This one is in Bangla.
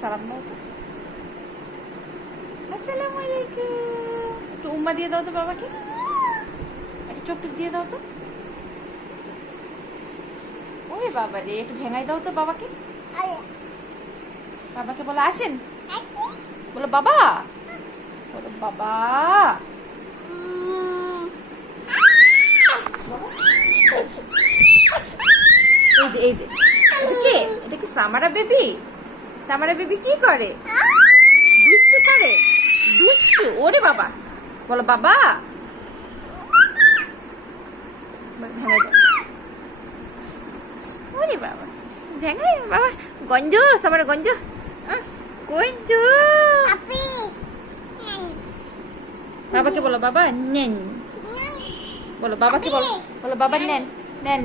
সালাম দাও তো। আসসালামু আলাইকুম। একটু উম্মা দিয়ে দাও তো বাবাকে, একটা চোখ টোক দিয়ে দাও তো। ওরে বাবা রে, একটু ভেঙাই দাও তো বাবাকে। বাবাকে বলো আসেন, বলো বাবা, বলো বাবা। এই যে এই যে এটা কে? এটা কি সামারা বেবি? সামারা বেবি কি করে? দুষ্টু করে, দুষ্টু। ওরে বাবা, বলো বাবা। ভেঙে দাও। ওরে বাবা, ভেঙে বাবা। গঞ্জ, সামারা গঞ্জ, গঞ্জ। বাবাকে বলো বাবা নেন, বলো বাবাকে বলো, বলো বাবা নেন নেন।